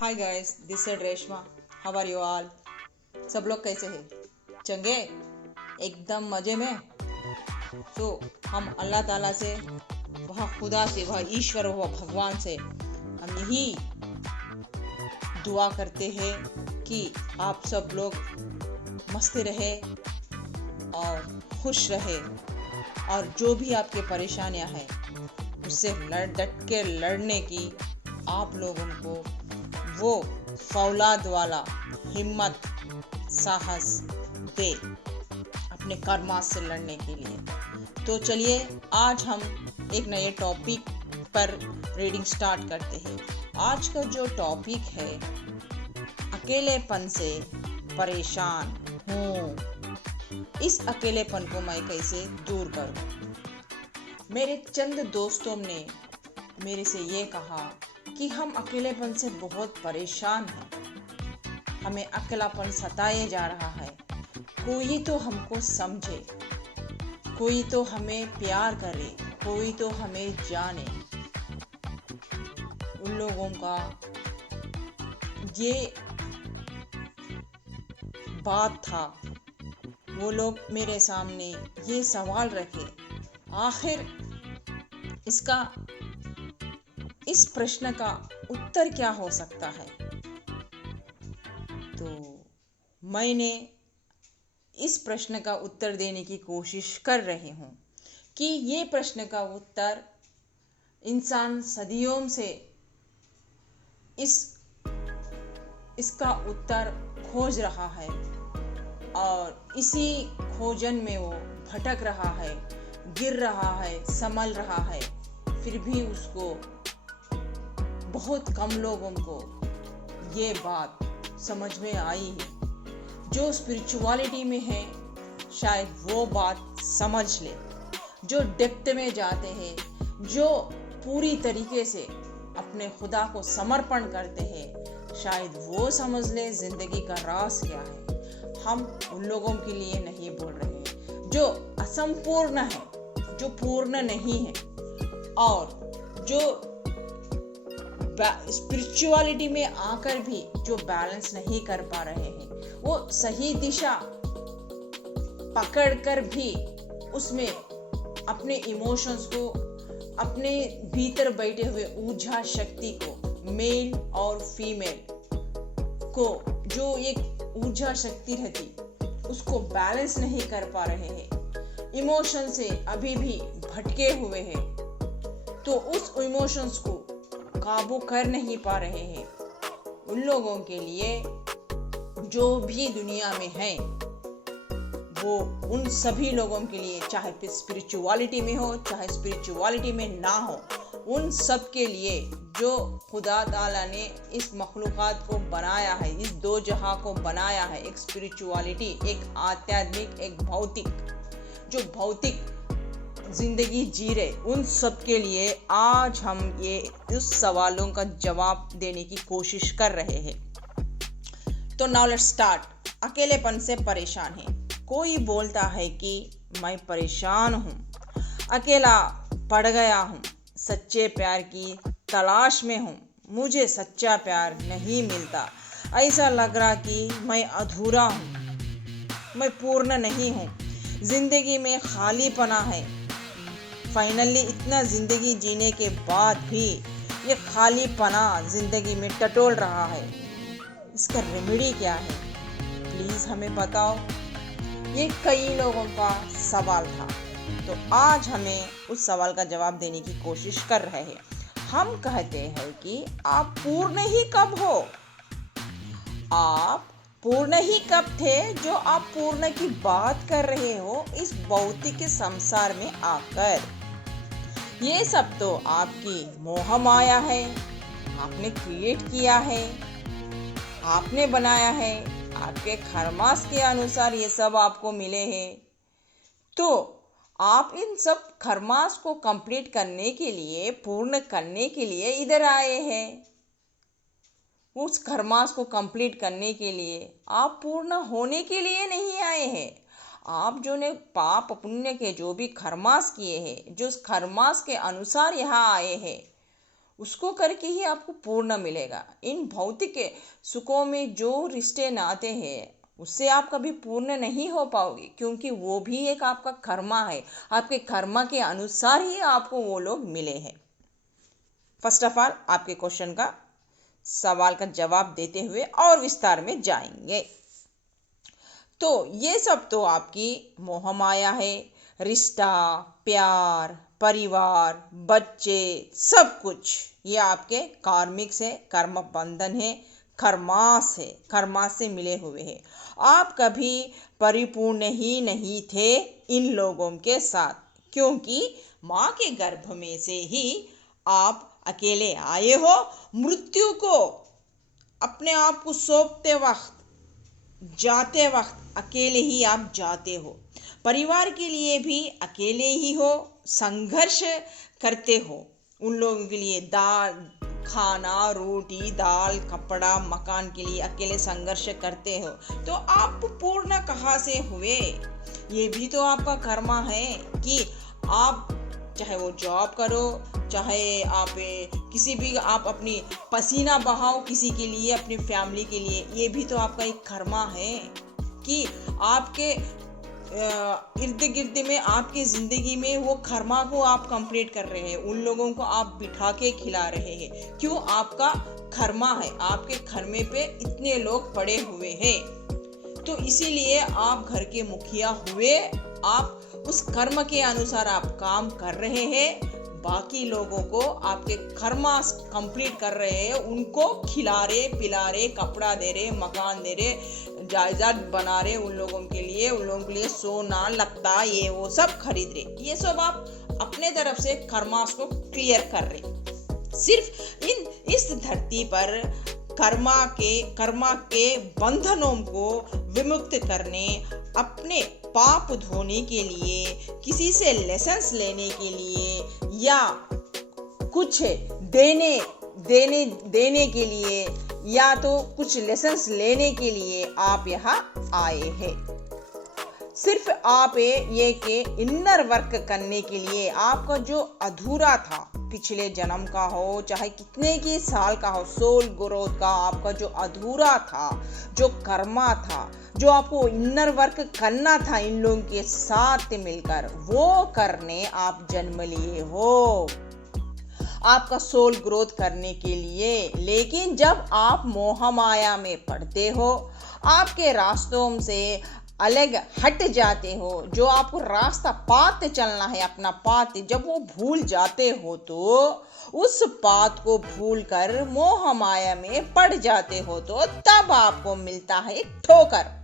Hi guys, this is Reshma. How are you all? सब लोग कैसे हैं? चंगे? एकदम मज़े में। तो हम अल्लाह ताला से, वह खुदा से, वह ईश्वर, वह भगवान से हम यही दुआ करते हैं कि आप सब लोग मस्त रहे और खुश रहे, और जो भी आपके परेशानियां हैं उससे डट के लड़ने की आप लोगों को वो फौलाद वाला हिम्मत, साहस दे अपने कर्मा से लड़ने के लिए। तो चलिए आज हम एक नए टॉपिक पर रीडिंग स्टार्ट करते हैं। आज का जो टॉपिक है, अकेलेपन से परेशान हूँ, इस अकेलेपन को मैं कैसे दूर करूँ। मेरे चंद दोस्तों ने मेरे से ये कहा कि हम अकेलेपन से बहुत परेशान हैं, हमें अकेलापन सताए जा रहा है, कोई तो हमको समझे, कोई तो हमें प्यार करे, कोई तो हमें जाने। उन लोगों का ये बात था। वो लोग मेरे सामने ये सवाल रखे, आखिर इस प्रश्न का उत्तर क्या हो सकता है। तो मैंने इस प्रश्न का उत्तर देने की कोशिश कर रही हूँ कि ये प्रश्न का उत्तर इंसान सदियों से इसका उत्तर खोज रहा है, और इसी खोजन में वो भटक रहा है, गिर रहा है, संभल रहा है। फिर भी उसको, बहुत कम लोगों को ये बात समझ में आई है। जो स्पिरिचुअलिटी में है शायद वो बात समझ ले, जो डेप्थ में जाते हैं, जो पूरी तरीके से अपने खुदा को समर्पण करते हैं, शायद वो समझ ले जिंदगी का राज क्या है। हम उन लोगों के लिए नहीं बोल रहे जो असंपूर्ण है, जो पूर्ण नहीं है, और जो स्पिरिचुअलिटी में आकर भी जो बैलेंस नहीं कर पा रहे हैं, वो सही दिशा पकड़कर भी उसमें अपने इमोशंस को, अपने भीतर बैठे हुए ऊर्जा शक्ति को, मेल और फीमेल को, जो एक ऊर्जा शक्ति रहती, उसको बैलेंस नहीं कर पा रहे हैं, इमोशन से अभी भी भटके हुए हैं, तो उस इमोशंस को काबू कर नहीं पा रहे हैं। उन लोगों के लिए जो भी दुनिया में है, वो उन सभी लोगों के लिए, चाहे स्पिरिचुअलिटी में हो चाहे स्पिरिचुअलिटी में ना हो, उन सब के लिए जो खुदा ताला ने इस मखलूक़ात को बनाया है, इस दो जहां को बनाया है, एक स्पिरिचुअलिटी, एक आध्यात्मिक, एक भौतिक, जो भौतिक जिंदगी जी रहे, उन सब के लिए आज हम ये उस सवालों का जवाब देने की कोशिश कर रहे हैं। तो नाउ लेट्स स्टार्ट। अकेलेपन से परेशान है। कोई बोलता है कि मैं परेशान हूँ, अकेला पड़ गया हूँ, सच्चे प्यार की तलाश में हूँ, मुझे सच्चा प्यार नहीं मिलता, ऐसा लग रहा कि मैं अधूरा हूँ, मैं पूर्ण नहीं हूँ, जिंदगी में खालीपना है। फाइनली इतना जिंदगी जीने के बाद भी ये खालीपना जिंदगी में टटोल रहा है। इसका रेमेडी क्या है? प्लीज हमें बताओ। ये कई लोगों का सवाल था, तो आज हमें उस सवाल का जवाब देने की कोशिश कर रहे हैं। हम कहते हैं कि आप पूर्ण ही कब हो? आप पूर्ण ही कब थे जो आप पूर्ण की बात कर रहे हो इस भौतिक संसार में आकर? ये सब तो आपकी मोह माया है, आपने क्रिएट किया है, आपने बनाया है, आपके खरमास के अनुसार ये सब आपको मिले हैं। तो आप इन सब खरमास को कंप्लीट करने के लिए, पूर्ण करने के लिए इधर आए हैं। उस खरमास को कंप्लीट करने के लिए, आप पूर्ण होने के लिए नहीं आए हैं। आप जो ने पाप पुण्य के जो भी खरमास किए हैं, जो उस खरमास के अनुसार यहाँ आए हैं, उसको करके ही आपको पूर्ण मिलेगा। इन भौतिक सुखों में जो रिश्ते नाते हैं उससे आप कभी पूर्ण नहीं हो पाओगे, क्योंकि वो भी एक आपका कर्मा है। आपके कर्मा के अनुसार ही आपको वो लोग मिले हैं। फर्स्ट ऑफ ऑल आपके क्वेश्चन का सवाल का जवाब देते हुए और विस्तार में जाएंगे। तो ये सब तो आपकी मोह माया है। रिश्ता, प्यार, परिवार, बच्चे, सब कुछ ये आपके कार्मिक से कर्म बंधन है, कर्मास है, कर्मास से मिले हुए हैं। आप कभी परिपूर्ण ही नहीं थे इन लोगों के साथ, क्योंकि माँ के गर्भ में से ही आप अकेले आए हो। मृत्यु को अपने आप को सौंपते वक्त, जाते वक्त अकेले ही आप जाते हो। परिवार के लिए भी अकेले ही हो, संघर्ष करते हो। उन लोगों के लिए दाल, खाना, रोटी, दाल, कपड़ा, मकान के लिए अकेले संघर्ष करते हो। तो आप पूर्ण कहाँ से हुए? ये भी तो आपका कर्मा है कि आप चाहे वो जॉब करो, चाहे आप किसी भी आप अपनी पसीना बहाओ किसी के लिए, अपनी फैमिली के लिए, ये भी तो आपका एक कर्मा है कि आपके इर्द गिर्द में, आपकी जिंदगी में वो कर्मा को आप कंप्लीट कर रहे हैं। उन लोगों को आप बिठा के खिला रहे हैं। क्यों? आपका कर्मा है, आपके खर्मे पे इतने लोग पड़े हुए हैं। तो इसीलिए आप घर के मुखिया हुए। आप उस कर्म के अनुसार आप काम कर रहे हैं। बाकी लोगों को आपके कर्मा कंप्लीट कर रहे हैं, उनको खिला रहे, पिला रहे, कपड़ा दे रहे, मकान दे रहे, जायदाद बना रहे उन लोगों के लिए, उन लोगों के लिए सोना, लत्ता, ये वो सब खरीद रहे। ये सब आप अपने तरफ से कर्मास को क्लियर कर रहे। सिर्फ इस धरती पर कर्मा के बंधनों को विमुक्त करने, अपने पाप धोने के लिए, किसी से लेसन्स लेने के लिए, या कुछ देने के लिए, या तो कुछ लेसन्स लेने के लिए आप यहाँ आए हैं। सिर्फ आप ये के इनर वर्क करने के लिए, आपका जो अधूरा था, पिछले जन्म का हो, चाहे कितने के साल का हो, सोल ग्रोथ का आपका जो अधूरा था, जो कर्मा था, जो आपको इनर वर्क करना था इन लोगों के साथ मिलकर, वो करने आप जन्म लिए हो, आपका सोल ग्रोथ करने के लिए। लेकिन जब आप मोह माया में पड़ते हो, आपके रास्तों से अलग हट जाते हो, जो आपको रास्ता पाथ चलना है, अपना पाथ, जब वो भूल जाते हो तो उस पाथ को भूलकर मोह माया में पड़ जाते हो, तो तब आपको मिलता है एक ठोकर।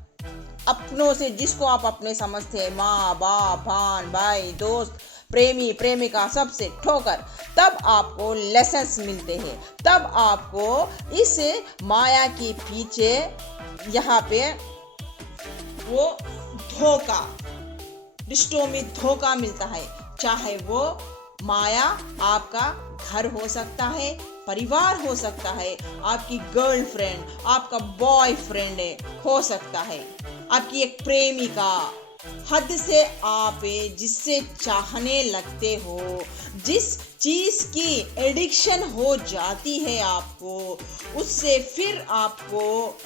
अपनों से, जिसको आप अपने समझते हैं, माँ बाप, भान भाई, दोस्त, प्रेमी प्रेमिका, सबसे ठोकर, तब आपको लेसन्स मिलते हैं। तब आपको इस माया के पीछे यहाँ पे वो धोखा, रिश्तों में धोखा मिलता है। चाहे वो माया आपका घर हो सकता है, परिवार हो सकता है, आपकी गर्लफ्रेंड, आपका बॉयफ्रेंड हो सकता है, आपकी एक प्रेमिका, हद से आप जिससे चाहने लगते हो, जिस चीज की एडिक्शन हो जाती है आपको, उससे फिर आपको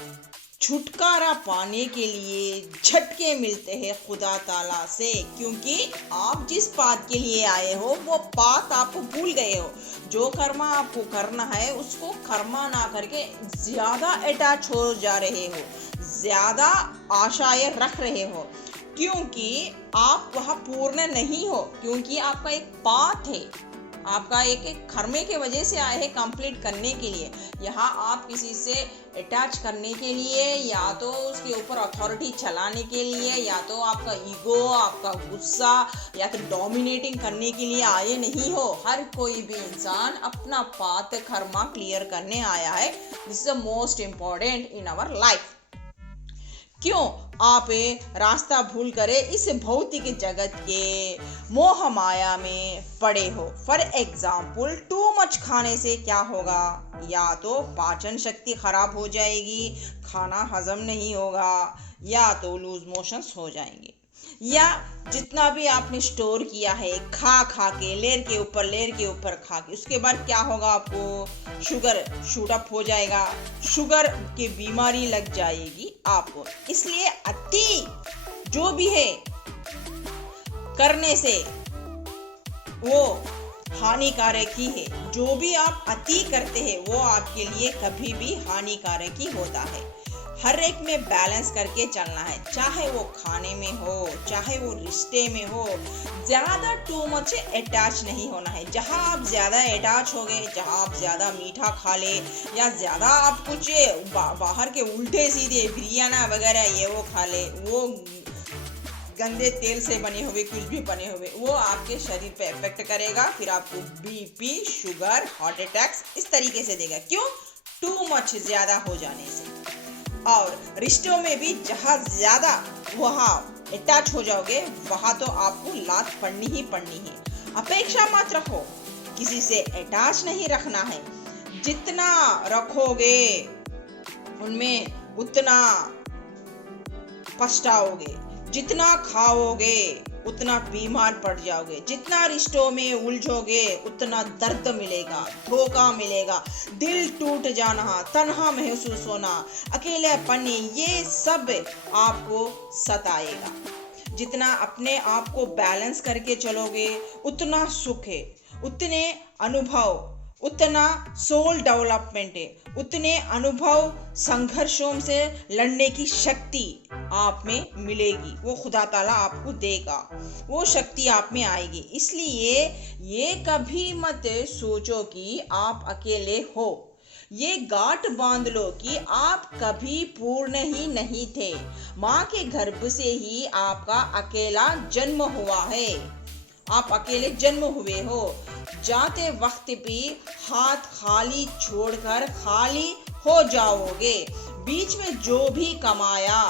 छुटकारा पाने के लिए झटके मिलते हैं खुदा ताला से, क्योंकि आप जिस पाथ के लिए आए हो वो पाथ आपको भूल गए हो। जो कर्मा आपको करना है उसको कर्मा ना करके ज्यादा अटैच हो जा रहे हो, ज्यादा आशाएं रख रहे हो, क्योंकि आप वह पूर्ण नहीं हो, क्योंकि आपका एक पाथ है, आपका एक कर्मे के वजह से आए हैं कंप्लीट करने के लिए। यहाँ आप किसी से अटैच करने के लिए, या तो उसके ऊपर अथॉरिटी चलाने के लिए, या तो आपका ईगो, आपका गुस्सा, या तो डोमिनेटिंग करने के लिए आए नहीं हो। हर कोई भी इंसान अपना पाथ कर्मा क्लियर करने आया है। This is the most important in our life. क्यों आप रास्ता भूल करे इस भौतिक जगत के मोह माया में पड़े हो? फॉर एग्जाम्पल, टू मच खाने से क्या होगा? या तो पाचन शक्ति खराब हो जाएगी, खाना हजम नहीं होगा, या तो लूज मोशंस हो जाएंगे। या जितना भी आपने स्टोर किया है खा खा के, लेयर के ऊपर खा के, उसके बाद क्या होगा, आपको शुगर शूट अप हो जाएगा, शुगर की बीमारी लग जाएगी आपको। इसलिए अति जो भी है करने से वो हानिकारक ही है। जो भी आप अति करते हैं वो आपके लिए कभी भी हानिकारक ही होता है। हर एक में बैलेंस करके चलना है, चाहे वो खाने में हो, चाहे वो रिश्ते में हो। ज्यादा टू मच अटैच नहीं होना है। जहां आप ज्यादा अटैच हो गए, जहां आप ज्यादा मीठा खा ले, या ज्यादा आप कुछ बाहर के उल्टे सीधे बिरयाना वगैरह ये वो खा ले, वो गंदे तेल से बने हुए कुछ भी बने हुए, वो आपके शरीर पे इफेक्ट करेगा। फिर आपको बीपी, शुगर, हार्ट अटैक्स इस तरीके से देगा। क्यों? टू मच ज्यादा हो जाने से। और रिश्तों में भी जहां ज्यादा वहां अटैच हो जाओगे, वहां तो आपको लात पड़नी ही पड़नी है। अपेक्षा मत रखो, किसी से अटैच नहीं रखना है। जितना रखोगे उनमें उतना पछताओगे, जितना खाओगे उतना बीमार पड़ जाओगे, जितना रिश्तों में उलझोगे उतना दर्द मिलेगा, धोखा मिलेगा, दिल टूट जाना, तन्हा महसूस होना, अकेलेपन, ये सब आपको सताएगा। जितना अपने आप को बैलेंस करके चलोगे उतना सुख है, उतने अनुभव, उतना सोल डेवलपमेंट है, उतने अनुभव, संघर्षों से लड़ने की शक्ति आप में मिलेगी। वो खुदा ताला आपको देगा, वो शक्ति आप में आएगी। इसलिए ये कभी मत सोचो कि आप अकेले हो। ये गांठ बांध लो कि आप कभी पूर्ण ही नहीं थे। माँ के गर्भ से ही आपका अकेला जन्म हुआ है। आप अकेले जन्म हुए हो। जाते वक्त भी हाथ खाली छोड़कर खाली हो जाओगे। बीच में जो भी कमाया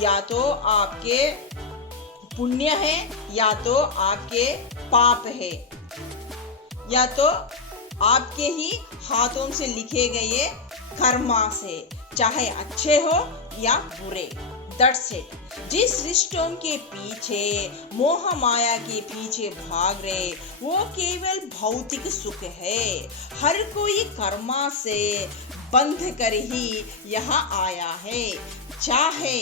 या तो आपके पुण्य है, या तो आपके पाप है, या तो आपके ही हाथों से लिखे गए कर्मा से, चाहे अच्छे हो या बुरे। That's it. जिस रिश्तों के पीछे, मोह माया के पीछे भाग रहे, वो केवल भौतिक सुख है। हर कोई कर्मा से बंध कर ही यहाँ आया है, चाहे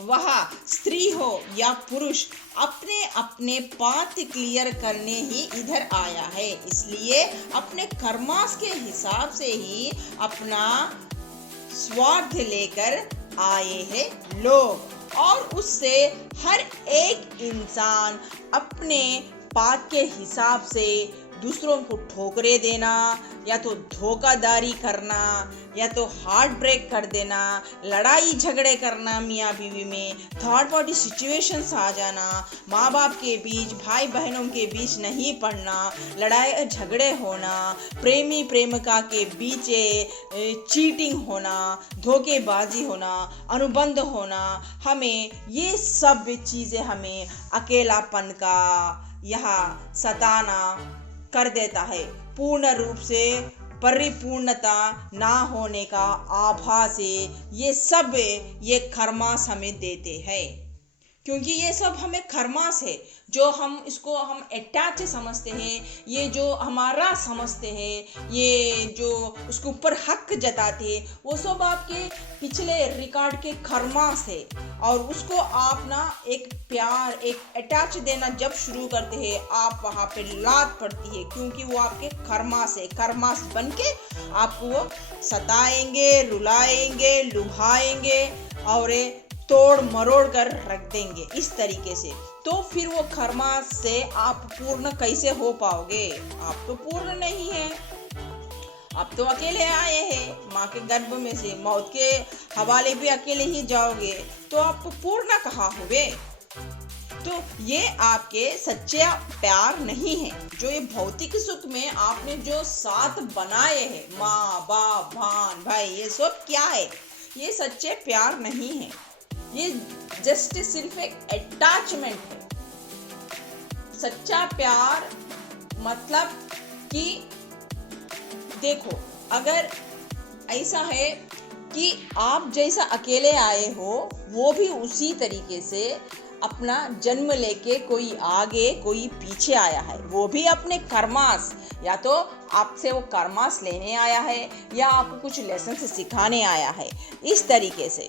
वह स्त्री हो या पुरुष, अपने अपने पाथ क्लियर करने ही इधर आया है। इसलिए अपने कर्मास के हिसाब से ही अपना स्वार्थ लेकर आए हैं लोग, और उससे हर एक इंसान अपने पाथ के हिसाब से दूसरों को ठोकरे देना, या तो धोखाधड़ी करना, या तो हार्ट ब्रेक कर देना, लड़ाई झगड़े करना, मियाँ बीवी में थर्ड पार्टी सिचुएशंस आ जाना, माँ बाप के बीच, भाई बहनों के बीच नहीं पड़ना, लड़ाई झगड़े होना, प्रेमी प्रेमिका के बीच चीटिंग होना, धोखेबाजी होना, अनुबंध होना। हमें ये सब चीज़ें हमें अकेलापन का यहाँ सताना कर देता है। पूर्ण रूप से परिपूर्णता ना होने का आभास है। ये सब ये कर्मास हमें देते हैं, क्योंकि ये सब हमें कर्मास है, जो हम इसको हम अटैच समझते हैं, ये जो हमारा समझते हैं, ये जो उसके ऊपर हक जताते हैं, वो सब आपके पिछले रिकॉर्ड के कर्मास है। और उसको आप ना एक प्यार, एक अटैच देना जब शुरू करते हैं, आप वहाँ पे लात पड़ती है, क्योंकि वो आपके कर्मास है। कर्मास बन के आपको वो सताएंगे, रुलाएंगे, लुभाएंगे और तोड़ मरोड़ कर रख देंगे इस तरीके से। तो फिर वो कर्मा से आप पूर्ण कैसे हो पाओगे? आप तो पूर्ण नहीं है। आप तो अकेले आए हैं माँ के गर्भ में से, मौत के हवाले भी अकेले ही जाओगे, तो आप पूर्ण कहाँ हुए? तो ये आपके सच्चा प्यार नहीं है। जो ये भौतिक सुख में आपने जो साथ बनाए हैं, माँ बाप भान भाई, ये सब क्या है? ये सच्चे प्यार नहीं है। ये जस्ट सिर्फ एक अटैचमेंट है। सच्चा प्यार मतलब कि देखो, अगर ऐसा है कि आप जैसा अकेले आए हो, वो भी उसी तरीके से अपना जन्म लेके कोई आगे कोई पीछे आया है, वो भी अपने कर्मास, या तो आपसे वो कर्मास लेने आया है या आपको कुछ लेसन सिखाने आया है, इस तरीके से।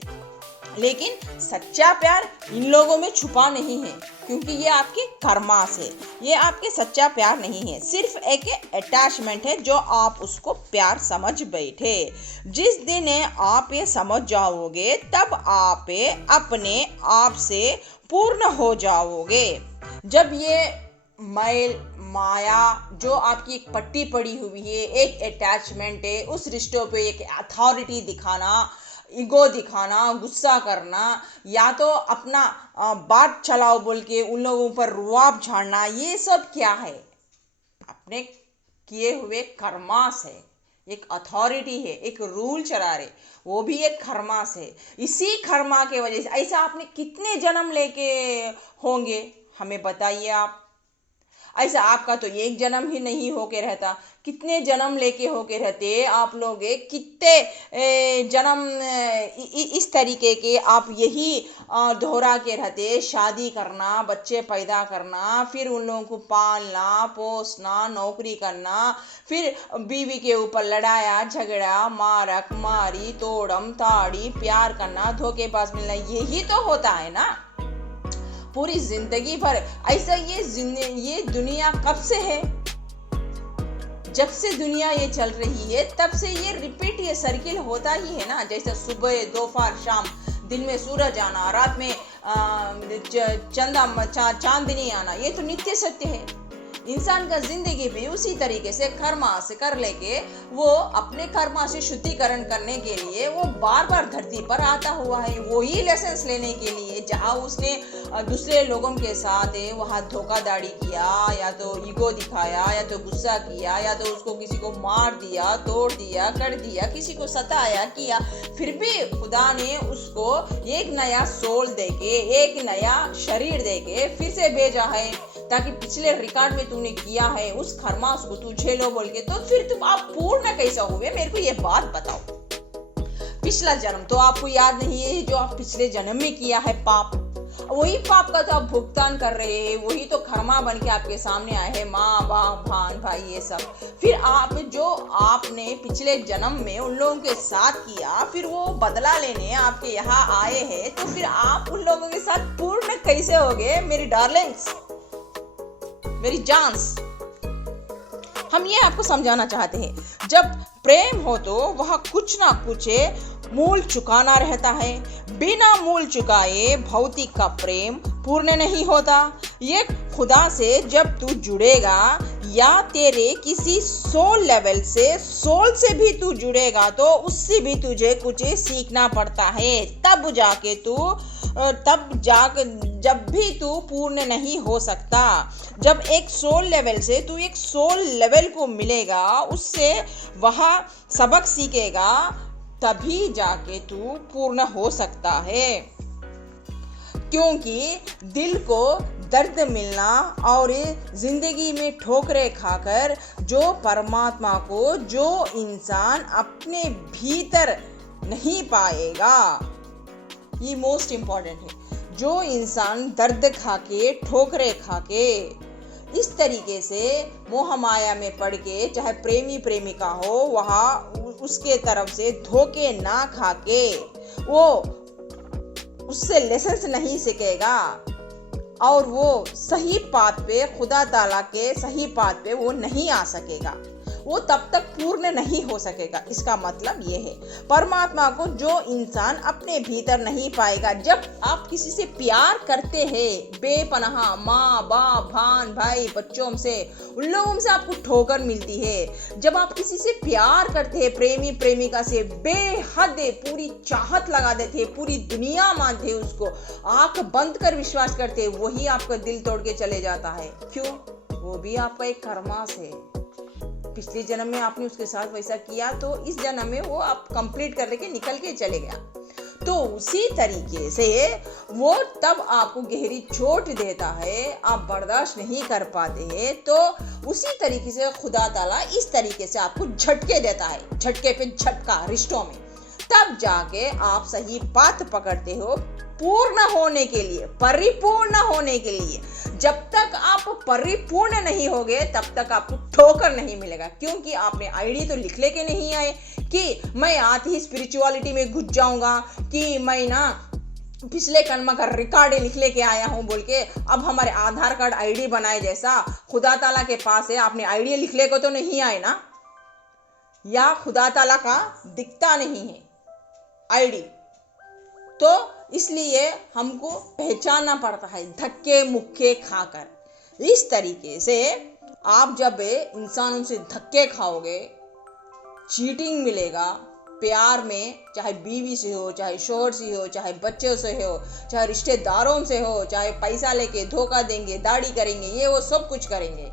लेकिन सच्चा प्यार इन लोगों में छुपा नहीं है, क्योंकि ये आपके कर्मास है, ये आपके सच्चा प्यार नहीं है, सिर्फ एक अटैचमेंट है जो आप उसको प्यार समझ बैठे। जिस दिन आप ये समझ जाओगे तब आप अपने आप से पूर्ण हो जाओगे। जब ये मैल माया जो आपकी एक पट्टी पड़ी हुई है, एक अटैचमेंट है, उस रिश्तों पे एक अथॉरिटी दिखाना, ईगो दिखाना, गुस्सा करना, या तो अपना बात चलाओ बोल के उन लोगों पर रुआब झाड़ना, ये सब क्या है? अपने किए हुए कर्मास है, एक अथॉरिटी है, एक रूल चला रहे, वो भी एक कर्मास है। इसी कर्मा के वजह से ऐसा आपने कितने जन्म लेके होंगे, हमें बताइए आप। ऐसा आपका तो एक जन्म ही नहीं होके रहता, कितने जन्म लेके होके रहते आप लोग, कितने जन्म इस तरीके के आप यही दोहरा के रहते, शादी करना, बच्चे पैदा करना, फिर उन लोगों को पालना पोसना, नौकरी करना, फिर बीवी के ऊपर लड़ाया झगड़ा, मारक मारी, तोड़म ताड़ी, प्यार करना, धोखेबाज मिलना, यही तो होता है ना पूरी जिंदगी भर। ऐसा ये दुनिया कब से है? जब से दुनिया ये चल रही है तब से ये रिपीट, ये सर्किल होता ही है ना। जैसे सुबह दोपहर शाम, दिन में सूरज आना, रात में चांदनी आना, ये तो नित्य सत्य है। इंसान का जिंदगी भी उसी तरीके से कर्मा से कर लेके वो अपने कर्मा से शुद्धिकरण करने के लिए वो बार बार धरती पर आता हुआ है, वही लेसन्स लेने के लिए। जहाँ उसने दूसरे लोगों के साथ वहाँ धोखाधड़ी किया, या तो ईगो दिखाया, या तो गुस्सा किया, या तो उसको किसी को मार दिया, तोड़ दिया, कर दिया, किसी को सताया किया, फिर भी खुदा ने उसको एक नया सोल देके, एक नया शरीर देके फिर से भेजा है, ताकि पिछले रिकॉर्ड में तूने किया है उस कर्मास को तू झेलो बोल के। तो फिर तुम आप पूर्ण कैसा हुए, मेरे को ये बात बताओ। पिछला जन्म तो आपको याद नहीं है, जो आप पिछले जन्म में किया है पाप, वही पाप का तो आप भुगतान कर रहे हैं, वही तो कर्मा बन के आपके सामने आए हैं, माँ बाप भान भाई ये सब। फिर आप जो आपने पिछले जन्म में उन लोगों के साथ किया, फिर वो बदला लेने आपके यहाँ आए हैं, तो फिर आप उन लोगों के साथ पूर्ण कैसे होगे मेरी डार्लिंग्स, मेरी जानस। हम ये आपको समझाना चाहते हैं, जब प्रेम हो तो वह कुछ ना कुछ मूल चुकाना रहता है। बिना मूल चुकाए भौतिक का प्रेम पूर्ण नहीं होता। ये खुदा से जब तू जुड़ेगा, या तेरे किसी सोल लेवल से, सोल से भी तू जुड़ेगा, तो उससे भी तुझे कुछ सीखना पड़ता है। जब भी तू पूर्ण नहीं हो सकता। जब एक सोल लेवल से तू एक सोल लेवल को मिलेगा, उससे वह सबक सीखेगा, तभी जाके तू पूर्ण हो सकता है। क्योंकि दिल को दर्द मिलना और जिंदगी में ठोकरें खाकर जो परमात्मा को, जो इंसान अपने भीतर नहीं पाएगा, ये मोस्ट इंपॉर्टेंट है। जो इंसान दर्द खाके, ठोकरें खाके, इस तरीके से मोह माया में पड़ के, चाहे प्रेमी प्रेमिका हो, वहाँ उसके तरफ से धोखे ना खाके वो उससे लेसन्स नहीं सीखेगा, और वो सही पाथ पे, खुदा ताला के सही पाथ पे वो नहीं आ सकेगा, वो तब तक पूर्ण नहीं हो सकेगा। इसका मतलब ये है, परमात्मा को जो इंसान अपने भीतर नहीं पाएगा। जब आप किसी से प्यार करते हैं बेपनाह, माँ बाप भान भाई बच्चों से, उन लोगों से आपको ठोकर मिलती है। जब आप किसी से प्यार करते हैं, प्रेमी प्रेमिका से बेहद पूरी चाहत लगा देते हैं, पूरी दुनिया मानते हैं उसको, आंख बंद कर विश्वास करते हैं, वही आपका दिल तोड़ के चले जाता है। क्यों? वो भी आपका एक कर्मास है। पिछले जन्म में आपने उसके साथ वैसा किया, तो इस जन्म में वो आप कंप्लीट कर लेके निकल के चले गया। तो उसी तरीके से वो तब आपको गहरी चोट देता है, आप बर्दाश्त नहीं कर पाते हैं, तो उसी तरीके से खुदा ताला इस तरीके से आपको झटके देता है, झटके पे झटका रिश्तों में। तब जाके आप सही बात पकड़ते हो, पूर्ण होने के लिए, परिपूर्ण होने के लिए। जब तक आप परिपूर्ण नहीं होगे तब तक आपको ठोकर नहीं मिलेगा, क्योंकि आपने आईडी तो लिख लेके नहीं आए कि मैं आते ही स्पिरिचुअलिटी में घुस जाऊंगा, कि मैं ना पिछले कर्म का रिकॉर्ड लिख लेके आया हूं बोल के। अब हमारे आधार कार्ड आईडी बनाए जैसा खुदा ताला के पास है, आपने आईडी लिख ले को तो नहीं आए ना, या खुदा ताला का दिखता नहीं है आईडी, तो इसलिए हमको पहचानना पड़ता है धक्के मुक्के खाकर। इस तरीके से आप जब इंसानों से धक्के खाओगे, चीटिंग मिलेगा प्यार में, चाहे बीवी से हो, चाहे शोहर से हो, चाहे बच्चों से हो, चाहे रिश्तेदारों से हो, चाहे पैसा लेके धोखा देंगे, दाढ़ी करेंगे, ये वो सब कुछ करेंगे,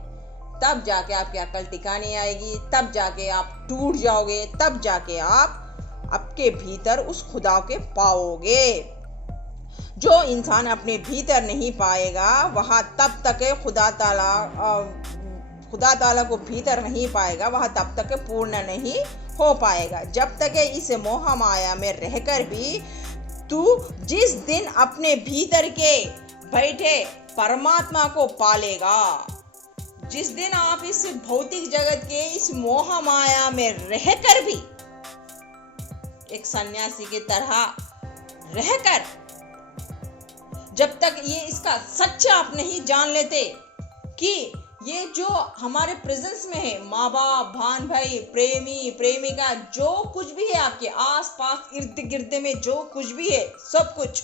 तब जाके आपकी अकल टिकाने आएगी, तब जाके आप टूट जाओगे, तब जाके आप आपके भीतर उस खुदा के पाओगे। जो इंसान अपने भीतर नहीं पाएगा वह तब तक खुदा ताला को भीतर नहीं पाएगा, वह तब तक पूर्ण नहीं हो पाएगा। जब तक इस मोह माया में रहकर भी तू जिस दिन अपने भीतर के बैठे परमात्मा को पालेगा, जिस दिन आप इस भौतिक जगत के इस मोह माया में रहकर भी एक सन्यासी की तरह रहकर, जब तक ये इसका सच आप नहीं जान लेते कि ये जो हमारे प्रेजेंस में है, माँ बाप, भान भाई, प्रेमी प्रेमिका, जो कुछ भी है आपके आस पास इर्द गिर्द में जो कुछ भी है, सब कुछ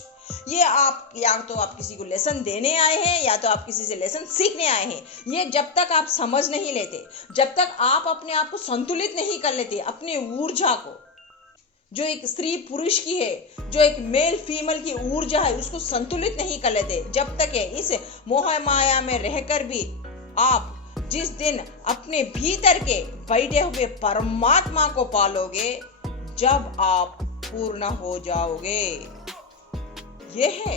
ये आप या तो आप किसी को लेसन देने आए हैं या तो आप किसी से लेसन सीखने आए हैं। ये जब तक आप समझ नहीं लेते, जब तक आप अपने आप को संतुलित नहीं कर लेते, अपने ऊर्जा को, जो एक स्त्री पुरुष की है, जो एक मेल फीमेल की ऊर्जा है, उसको संतुलित नहीं कर लेते, जब तक है इस मोह माया में रहकर भी आप जिस दिन अपने भीतर के बैठे हुए परमात्मा को पालोगे, जब आप पूर्ण हो जाओगे। यह है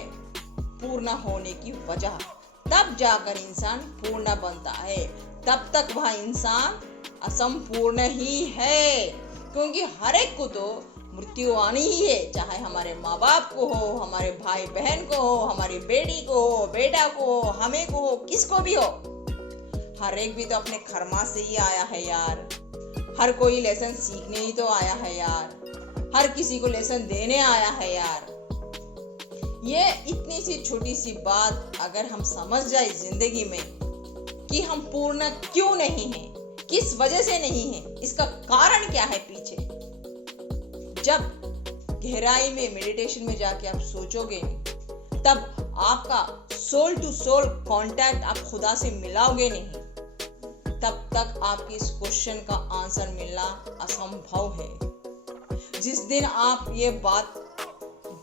पूर्ण होने की वजह। तब जाकर इंसान पूर्ण बनता है, तब तक वह इंसान असंपूर्ण ही है, क्योंकि हर एक को तो मृत्यु आनी ही है, चाहे हमारे माँ बाप को हो, हमारे भाई बहन को हो, हमारी बेटी को हो, बेटा को हो, हमें को हो, किसको भी हो, हर एक भी तो अपने कर्मा से ही आया है यार। हर कोई लेसन सीखने ही तो आया है यार, हर किसी को लेसन देने आया है यार। ये इतनी सी छोटी सी बात अगर हम समझ जाए जिंदगी में कि हम पूर्ण क्यों नहीं हैं, किस वजह से नहीं है, इसका कारण क्या है पीछे, जब गहराई में मेडिटेशन में जाके आप सोचोगे, तब आपका सोल टू सोल कांटेक्ट आप खुदा से मिलाओगे नहीं, तब तक आपकी इस क्वेश्चन का आंसर मिलना असंभव है। जिस दिन आप ये बात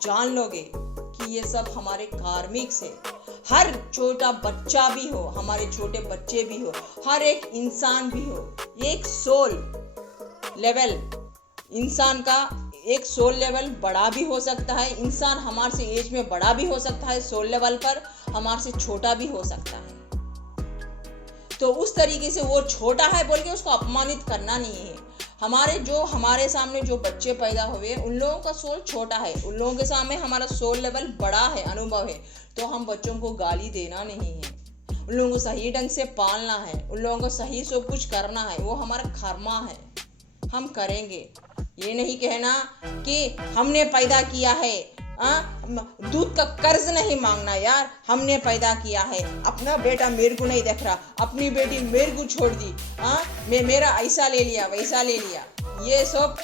जान लोगे कि ये सब हमारे कार्मिक से, हर छोटा बच्चा भी हो, हमारे छोटे बच्चे भी हो, हर एक इंसान भी हो, एक सोल लेवल इंसान का, एक सोल लेवल बड़ा भी हो सकता है, इंसान हमारे से एज में बड़ा भी हो सकता है, सोल लेवल पर हमारे से छोटा भी हो सकता है। तो उस तरीके से वो छोटा है बोल के उसको अपमानित करना नहीं है। हमारे सामने जो बच्चे पैदा हुए उन लोगों का सोल छोटा है, उन लोगों के सामने हमारा सोल लेवल बड़ा है, अनुभव है, तो हम बच्चों को गाली देना नहीं है, उन लोगों को सही ढंग से पालना है, उन लोगों को सही सब कुछ करना है, वो हमारा कर्मा है, हम करेंगे। ये नहीं कहना कि हमने पैदा किया है, दूध का कर्ज नहीं मांगना यार, हमने पैदा किया है, अपना बेटा मेरे को नहीं देख रहा, अपनी बेटी मेरे को छोड़ दी, मेरा ऐसा ले लिया वैसा ले लिया, ये सब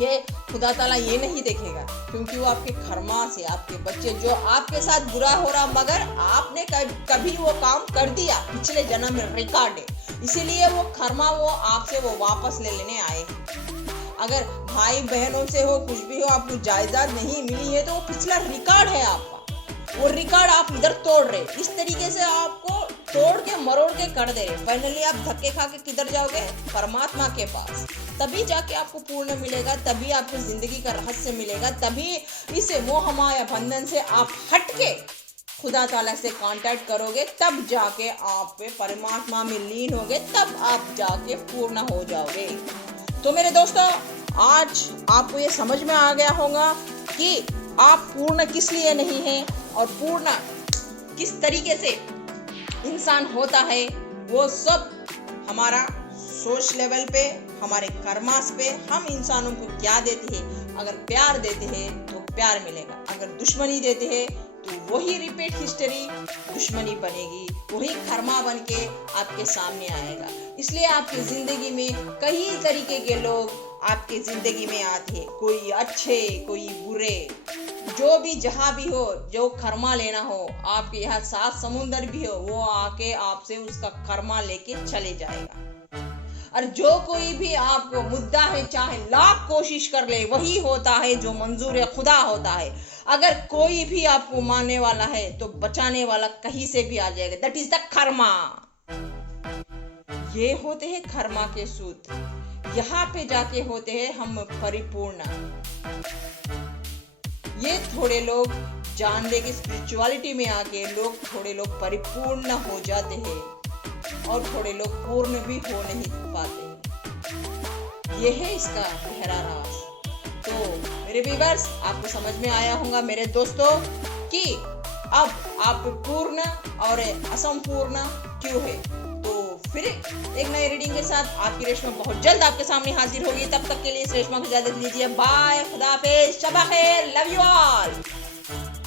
ये खुदा ताला ये नहीं देखेगा, क्योंकि वो आपके कर्मा से, आपके बच्चे जो आपके साथ बुरा हो रहा मगर आपने कभी वो काम कर दिया, पिछले जन्म में रिकॉर्ड है, इसीलिए वो कर्मा वो आपसे वो वापस ले लेने आए। अगर भाई बहनों से हो, कुछ भी हो, आपको जायदाद नहीं मिली है तो वो पिछला रिकॉर्ड है आपका, वो रिकॉर्ड आप इधर तोड़ रहे, इस तरीके से आपको तोड़ के मरोड़ के कर दे रहे। फाइनली आप धक्के खा के किधर जाओगे? परमात्मा के पास। तभी जाके आपको पूर्ण मिलेगा, तभी आपको जिंदगी का रहस्य मिलेगा, तभी इस मोह माया बंधन से आप हट के खुदा ताला से कांटेक्ट करोगे, तब जाके आप परमात्मा में लीन होगे, तब आप जाके पूर्ण हो जाओगे। तो मेरे दोस्तों, आज आपको ये समझ में आ गया होगा कि आप पूर्ण किस लिए नहीं है और पूर्ण किस तरीके से इंसान होता है, वो सब हमारा सोच लेवल पे, हमारे कर्मास पे हम इंसानों को क्या देते हैं। अगर प्यार देते हैं तो प्यार मिलेगा, अगर दुश्मनी देते हैं तो वही रिपीट हिस्ट्री दुश्मनी बनेगी, वही कर्मा बन के आपके सामने आएगा। इसलिए आपकी जिंदगी में कई तरीके के लोग आपके जिंदगी में आते हैं, कोई अच्छे कोई बुरे, जो भी जहाँ भी हो, जो कर्मा लेना हो, आपके यहाँ 7 समुंदर भी हो, वो आके आपसे उसका कर्मा लेके चले जाएगा। और जो कोई भी आपको मुद्दा है, चाहे लाख कोशिश कर ले, वही होता है जो मंजूर खुदा होता है। अगर कोई भी आपको मानने वाला है तो बचाने वाला कहीं से भी आ जाएगा। That is the Karma. ये होते हैं कर्मा के सूत्र। यहाँ पे जाके होते हैं हम परिपूर्ण। ये थोड़े लोग जान ले कि स्पिरिचुअलिटी में आके थोड़े लोग परिपूर्ण हो जाते हैं और थोड़े लोग पूर्ण भी हो नहीं पाते। ये है इसका गहरा राज। तो मेरे व्यूअर्स, आपको समझ में आया होगा मेरे दोस्तों कि अब आप पूर्ण और असंपूर्ण क्यों है। तो फिर एक नई रीडिंग के साथ आपकी रेशमा बहुत जल्द आपके सामने हाजिर होगी। तब तक के लिए इस रेशमा को इजाजत लीजिए। बाय, खुदा हाफिज़, शब खैर, लव यू ऑल।